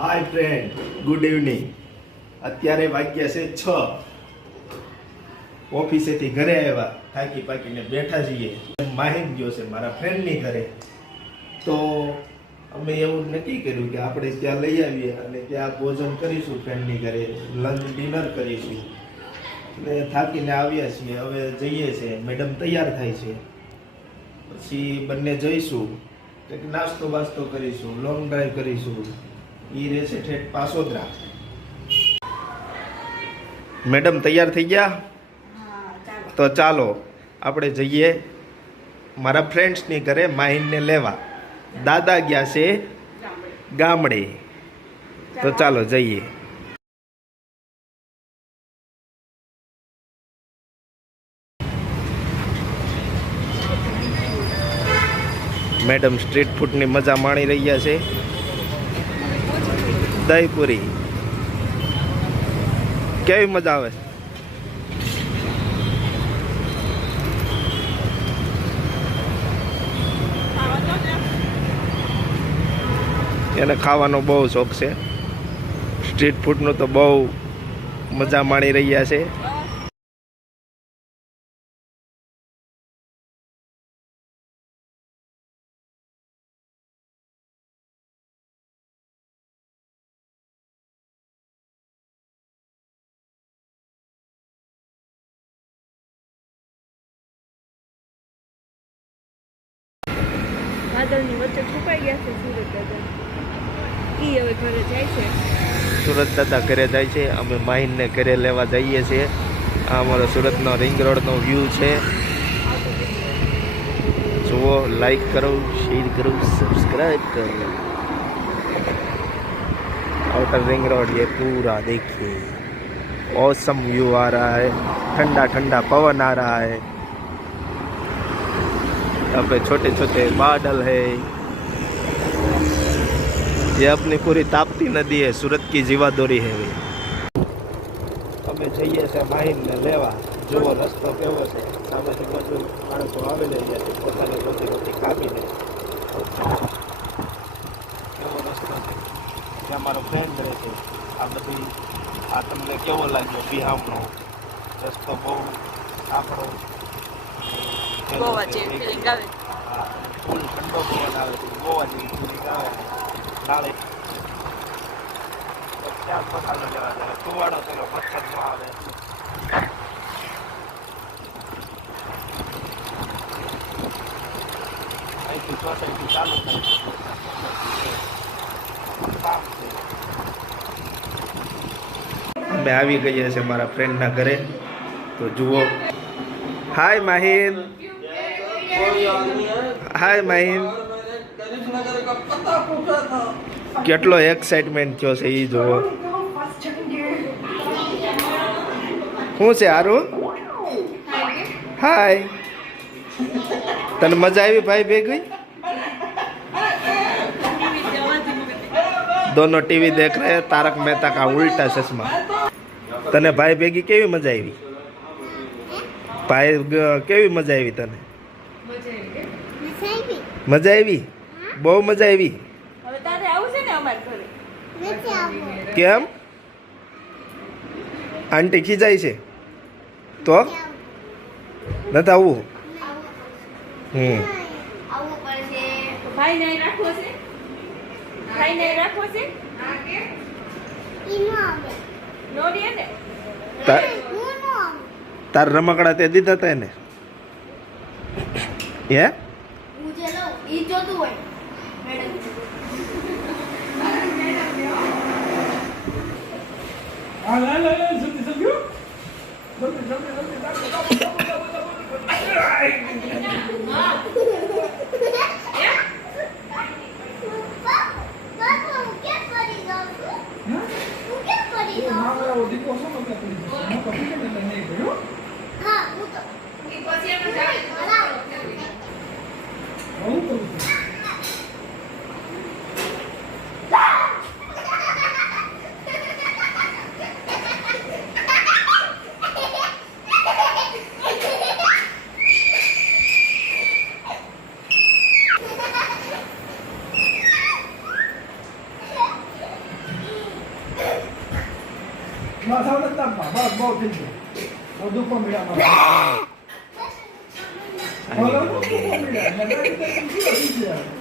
હાય friend, good evening. અત્યારે વાગ્યા છે 6. ઓફિસેથી ઘરે આવ્યા, થાકી પાકીને બેઠા છીએ. માહિમ ગયો છે મારા ફ્રેન્ડની ઘરે. તો અમે એવું નક્કી કર્યું કે આપણે ત્યાં લઈ આવીએ અને ત્યાં ભોજન કરીશું ફ્રેન્ડની ઘરે, લંચ ડિનર કરીશું. એટલે થાકીને આવ્યા છીએ, હવે જઈએ છીએ. મેડમ તૈયાર થાય છે, પછી બંને જઈશું, કંઈક નાસ્તો બાસ્તો કરીશું, લોંગ ડ્રાઈવ કરીશું. એ રહેશે ઠેઠ પાસોદરા. મેડમ તૈયાર થઈ ગયા? તો ચાલો આપણે જઈએ મારા ફ્રેન્ડ્સની ઘરે માહિનને લેવા. દાદા ગયા છે ગામડે, તો ચાલો જઈએ. મેડમ સ્ટ્રીટ ફૂડની મજા માણી રહ્યા છે. દહીપુરી કેવી મજા આવે? એને ખાવાનો બહુ શોખ છે. સ્ટ્રીટ ફૂડનો તો બહુ મજા માણી રહ્યા છે. વાદળની વચ્ચે છુપાઈ ગયા છે સુરત દાદા. ઈ હવે ઘરે જાય છે. સુરત દાદા ઘરે જાય છે, અમે માહિનને ઘરે લેવા જઈએ છીએ. આ અમારો સુરતનો રિંગ રોડનો વ્યૂ છે. જુઓ, લાઈક કરો, શેર કરો, सब्सक्राइब करो. आउटर रिंग रोड ये पूरा देखिए, औसम व्यू आ रहा है. ठंडा ठंडा पवन आ रहा है. यहाँ पे छोटे छोटे बादल है. ये अपनी पूरी ताप्ती नदी है, सूरत की जीवादोरी है. અમે જઈએ છીએ માહિમને લેવા. જુઓ રસ્તો કેવો છે, સામેથી બધું માણસો આવેલા છે પોતાની રોજી રોટી કાપીને. કેવો રસ્તો છે, ત્યાં મારો ફ્રેન્ડ રહે છે. આ બધી આ તમને કેવો લાગ્યો બિહામનો રસ્તો? બહુ આપણો ગોવા જેવી ફિલિંગ આવે. ફૂલ ઠંડો પવન આવે છે, ગોવા જેવી ફિલિંગ આવે. નાળે ચાર મસાલો લેવા જાય, કુવાડો પેલો મચ્છરમાં આવે. અહીંથી સોસાયટી ચાલુ થાય છે. અમે આવી ગયા છે મારા ફ્રેન્ડના ઘરે. તો જુઓ. હાય માહિન. હાય માહિન. કેટલો એક્સાઇટમેન્ટ થયો છે એ જુઓ. શું છે હારું? હાય. તને મજા આવી ભાઈ ભેગી? दोनों टीवी देख रहे हैं तारक मेहता का उल्टा चश्मा. तने भाई भेगी केवी मजा आई? भाई केवी मजा आई तने? मजा आई? બહુ મજા આવી. હવે તારે આવું છે ને અમાર ઘરે? કેમ? આંટી ખીજાય છે તો નથી આવવું? આવું પડશે. ભાઈ ને રાખવો છે? ભાઈ ને રાખવો છે? હા કે ઈનો આવે નો દે ને. તાર રમકડા તે દીધા હતા એને? હે? હું જે લઉં ઈ જોતું હોય મેડમ. Ah, là, jump, માથા નથી તાપમાં. બસ બહુ થઈ ગયું. બધું પણ મેળામાં. બોલો, બધું પણ મેળા. નગર કીધું, શું થઈ ગયા?